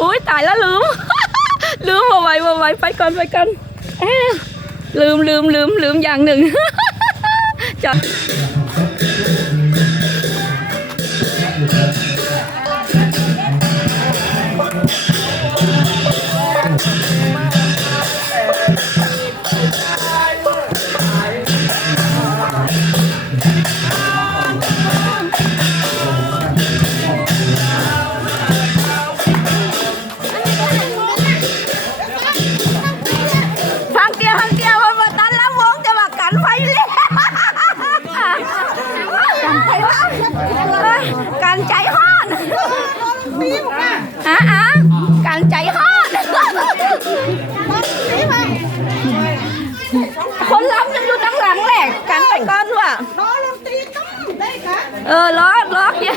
อุ้ยตายแล้วลืม ลืมเมาไว้มาไว้ไปก่อนไปก่อนลืมลืมลืมลืมอย่างหนึ่งจัด con mà Thôi làm tí con Đây cả Ờ lót lót vậy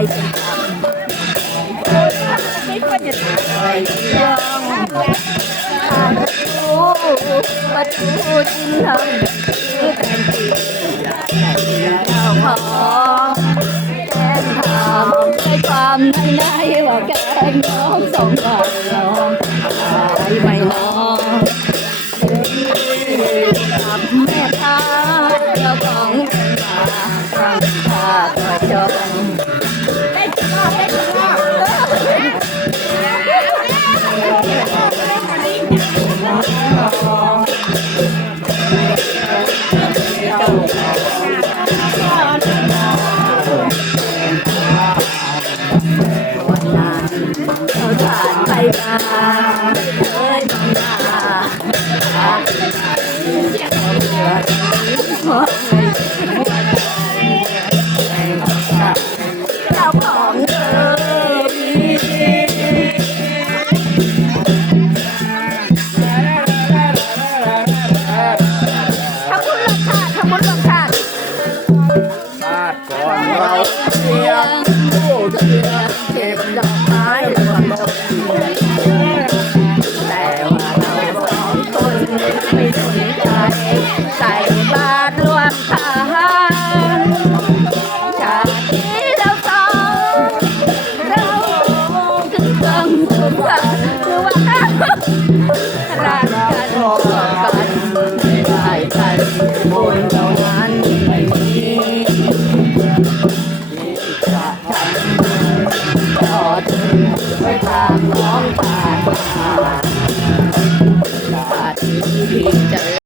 ปัจจุบันทำคือแผ่นดินเจ้าของแกนทำให้ความในในว่าแกงน้องสองฝ่น้องไปไม่น้องกับแม่พาเจ้าของเป็นมา คนลาเขาผ่านไปมาไม่เคยมา ติรวมทางชาตินี้เราสองเราถึงต้องสูญพันธุ์คือว่ารักกันพอกันได้กันบนตะวันไม่มีมีจะทำต่อถึงไปทางน้องตาตาตาที่ใจ